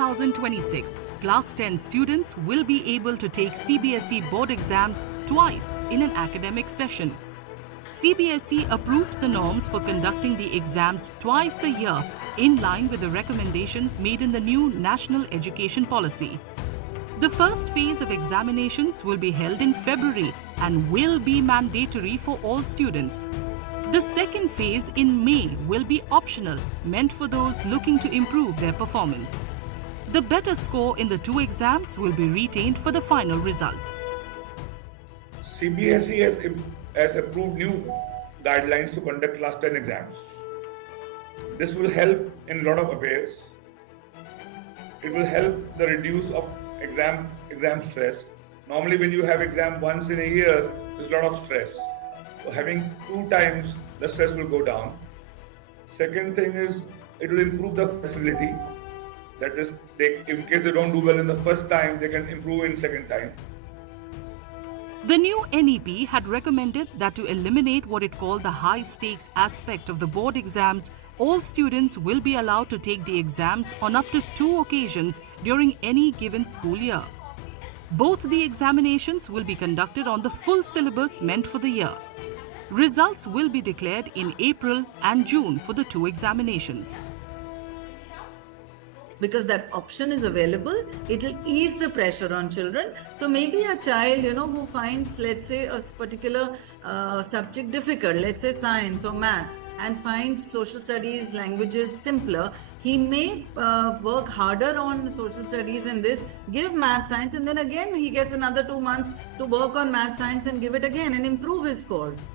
2026, Class 10 students will be able to take CBSE board exams twice in an academic session. CBSE approved the norms for conducting the exams twice a year in line with the recommendations made in the new National Education Policy. The first phase of examinations will be held in February and will be mandatory for all students. The second phase in May will be optional, meant for those looking to improve their performance. The better score in the two exams will be retained for the final result. CBSE has approved new guidelines to conduct Class 10 exams. This will help in a lot of affairs. It will help the reduce of exam stress. Normally when you have exam once in a year, there's a lot of stress. So having two times, the stress will go down. Second thing is, it will improve the facility. That is, in case they don't do well in the first time, they can improve in second time. The new NEP had recommended that to eliminate what it called the high-stakes aspect of the board exams, all students will be allowed to take the exams on up to 2 occasions during any given school year. Both the examinations will be conducted on the full syllabus meant for the year. Results will be declared in April and June for the 2 examinations. Because that option is available, it will ease the pressure on children. So maybe a child, who finds, let's say, a particular subject difficult, let's say science or maths, and finds social studies, languages simpler, he may work harder on social studies and this, give math, science, and then again he gets another 2 months to work on math, science and give it again and improve his scores.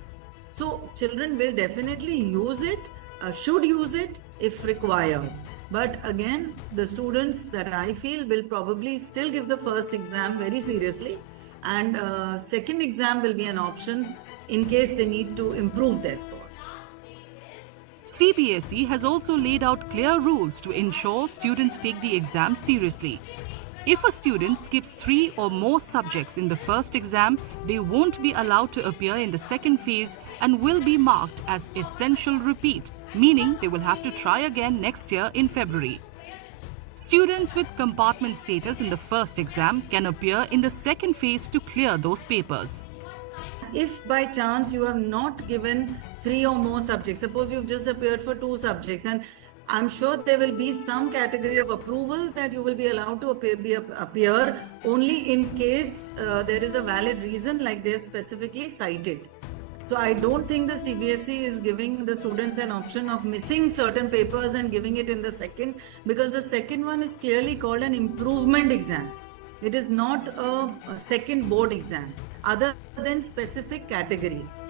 So children will definitely use it, should use it if required. But again, the students that I feel will probably still give the first exam very seriously, and second exam will be an option in case they need to improve their score. CBSE has also laid out clear rules to ensure students take the exam seriously. If a student skips 3 or more subjects in the first exam, they won't be allowed to appear in the second phase and will be marked as essential repeat, meaning they will have to try again next year in February. Students with compartment status in the first exam can appear in the second phase to clear those papers. If by chance you have not given 3 or more subjects, suppose you've just appeared for 2 subjects, and I'm sure there will be some category of approval that you will be allowed to appear only in case there is a valid reason, like they are specifically cited. So I don't think the CBSE is giving the students an option of missing certain papers and giving it in the second, because the second one is clearly called an improvement exam. It is not a second board exam other than specific categories.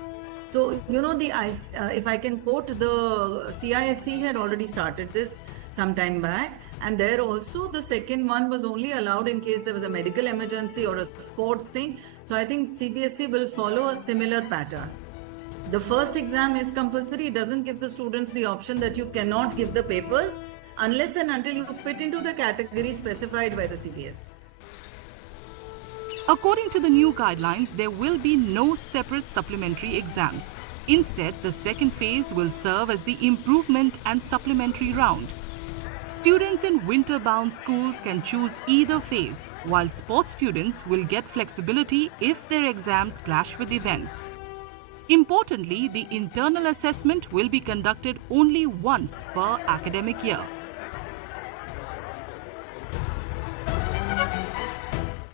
So, if I can quote, the CISE had already started this some time back, and there also the second one was only allowed in case there was a medical emergency or a sports thing. So I think CBSE will follow a similar pattern. The first exam is compulsory. It doesn't give the students the option that you cannot give the papers unless and until you fit into the category specified by the CBSE. According to the new guidelines, there will be no separate supplementary exams. Instead, the second phase will serve as the improvement and supplementary round. Students in winter-bound schools can choose either phase, while sports students will get flexibility if their exams clash with events. Importantly, the internal assessment will be conducted only once per academic year.